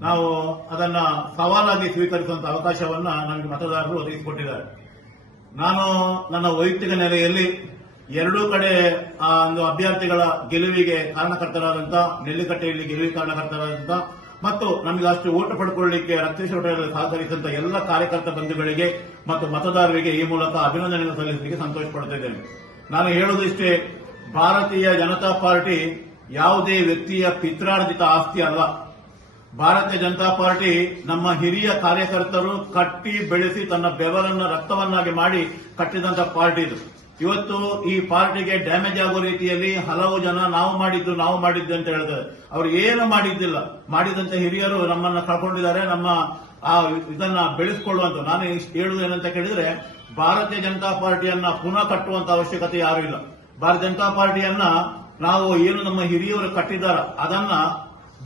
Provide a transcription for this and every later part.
ನಾವು ಅದನ್ನ ಸವಾಲಾಗಿ ಸ್ವೀಕರಿಸುವಂತ ಅವಕಾಶವನ್ನ ನಮಗೆ ಮತದಾರರು ಒದಗಿಸಿಕೊಟ್ಟಿದ್ದಾರೆ. ನಾನು ನನ್ನ ವೈಯಕ್ತಿಕ ನೆಲೆಯಲ್ಲಿ ಎರಡೂ ಕಡೆ ಆ ಒಂದು ಅಭ್ಯರ್ಥಿಗಳ ಗೆಲುವಿಗೆ ಕಾರಣಕರ್ತರಾದಂತಹ ನೆಲ್ಲಿಕಟ್ಟೆಯಲ್ಲಿ ಗೆಲುವಿಗೆ ಕಾರಣಕರ್ತರಾದಂತಹ ಮತ್ತು ನಮಗೆ ಅಷ್ಟು ಓಟು ಪಡ್ಕೊಳ್ಳಿಕ್ಕೆ ರಕ್ತೇಶ್ವರಲ್ಲಿ ಸಹಕರಿಸಿದಂತ ಎಲ್ಲ ಕಾರ್ಯಕರ್ತ ಬಂಧುಗಳಿಗೆ ಮತ್ತು ಮತದಾರರಿಗೆ ಈ ಮೂಲಕ ಅಭಿನಂದನೆಗಳನ್ನು ಸಲ್ಲಿಸಲಿಕ್ಕೆ ಸಂತೋಷ ಪಡ್ತಾ ಇದ್ದೇನೆ. ನಾನು ಹೇಳುವುದು ಇಷ್ಟೇ, ಭಾರತೀಯ ಜನತಾ ಪಾರ್ಟಿ ಯಾವುದೇ ವ್ಯಕ್ತಿಯ ಪಿತ್ರಾರ್ಜಿತ ಆಸ್ತಿ ಅಲ್ಲ. ಭಾರತೀಯ ಜನತಾ ಪಾರ್ಟಿ ನಮ್ಮ ಹಿರಿಯ ಕಾರ್ಯಕರ್ತರು ಕಟ್ಟಿ ಬೆಳೆಸಿ ತನ್ನ ಬೆವರನ್ನ ರಕ್ತವನ್ನಾಗಿ ಮಾಡಿ ಕಟ್ಟಿದಂತ ಪಾರ್ಟಿ ಇದು. ಇವತ್ತು ಈ ಪಾರ್ಟಿಗೆ ಡ್ಯಾಮೇಜ್ ಆಗೋ ರೀತಿಯಲ್ಲಿ ಹಲವು ಜನ ನಾವು ಮಾಡಿದ್ದು ನಾವು ಮಾಡಿದ್ದು ಅಂತ ಹೇಳ್ತಾರೆ. ಅವರು ಏನು ಮಾಡಿದ್ದಿಲ್ಲ. ಮಾಡಿದಂತ ಹಿರಿಯರು ನಮ್ಮನ್ನ ಕಳ್ಕೊಂಡಿದ್ದಾರೆ. ನಮ್ಮ ಆ ಇದನ್ನ ಬೆಳೆಸಿಕೊಳ್ಳುವಂತ ನಾನು ಹೇಳುವುದು ಏನಂತ ಕೇಳಿದ್ರೆ ಭಾರತೀಯ ಜನತಾ ಪಾರ್ಟಿಯನ್ನ ಪುನಃ ಕಟ್ಟುವಂತ ಅವಶ್ಯಕತೆ ಯಾರು ಇಲ್ಲ. ಭಾರತೀಯ ಜನತಾ ಪಾರ್ಟಿಯನ್ನ ನಾವು ಏನು ನಮ್ಮ ಹಿರಿಯರು ಕಟ್ಟಿದ್ದಾರೆ ಅದನ್ನ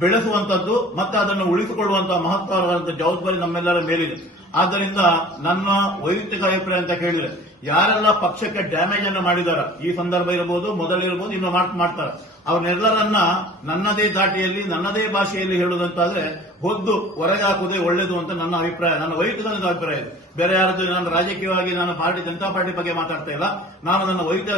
ಬೆಳೆಸುವಂತದ್ದು ಮತ್ತೆ ಅದನ್ನು ಉಳಿಸಿಕೊಳ್ಳುವಂತಹ ಮಹತ್ವವಾದಂತಹ ಜವಾಬ್ದಾರಿ ನಮ್ಮೆಲ್ಲರ ಮೇಲಿದೆ. ಆದ್ದರಿಂದ ನನ್ನ ವೈಯಕ್ತಿಕ ಅಭಿಪ್ರಾಯ ಅಂತ ಕೇಳಿದ್ರೆ, ಯಾರೆಲ್ಲ ಪಕ್ಷಕ್ಕೆ ಡ್ಯಾಮೇಜ್ ಅನ್ನು ಮಾಡಿದಾರ, ಈ ಸಂದರ್ಭ ಇರಬಹುದು ಮೊದಲಿರಬಹುದು ಇನ್ನು ಮಾಡ್- ಮಾಡ್ತಾರೆ. ಅವ್ರನ್ನೆಲ್ಲರನ್ನ ನನ್ನದೇ ದಾಟಿಯಲ್ಲಿ ನನ್ನದೇ ಭಾಷೆಯಲ್ಲಿ ಹೇಳುವುದಂತಾದ್ರೆ, ಹೊದ್ದು ಹೊರಗಾಕುವುದೇ ಒಳ್ಳೆಯದು ಅಂತ ನನ್ನ ಅಭಿಪ್ರಾಯ, ನನ್ನ ವೈಯಕ್ತಿಕ ಅಭಿಪ್ರಾಯ ಇದೆ. ಬೇರೆ ಯಾರದ್ದು ನಾನು ರಾಜಕೀಯವಾಗಿ ನಾನು ಪಾರ್ಟಿ, ಜನತಾ ಪಾರ್ಟಿ ಬಗ್ಗೆ ಮಾತಾಡ್ತಾ ಇಲ್ಲ. ನಾನು ನನ್ನ ವೈಯಕ್ತಿಕ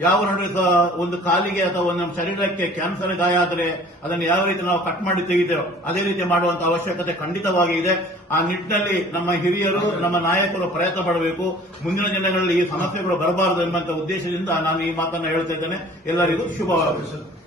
ಯಾವ ನಡುವೆ ಒಂದು ಕಾಲಿಗೆ ಅಥವಾ ನಮ್ಮ ಶರೀರಕ್ಕೆ ಕ್ಯಾನ್ಸರ್ ಗಾಯ ಆದರೆ ಅದನ್ನು ಯಾವ ರೀತಿ ನಾವು ಕಟ್ ಮಾಡಿ ತೆಗಿತೇವೋ, ಅದೇ ರೀತಿ ಮಾಡುವಂತ ಅವಶ್ಯಕತೆ ಖಂಡಿತವಾಗಿ ಇದೆ. ಆ ನಿಟ್ಟಿನಲ್ಲಿ ನಮ್ಮ ಹಿರಿಯರು ನಮ್ಮ ನಾಯಕರು ಪ್ರಯತ್ನ ಪಡಬೇಕು. ಮುಂದಿನ ದಿನಗಳಲ್ಲಿ ಈ ಸಮಸ್ಯೆಗಳು ಬರಬಾರದು ಎಂಬಂತ ಉದ್ದೇಶದಿಂದ ನಾನು ಈ ಮಾತನ್ನು ಹೇಳ್ತಾ ಇದ್ದೇನೆ. ಎಲ್ಲರಿಗೂ ಶುಭವಾಗಬೇಕು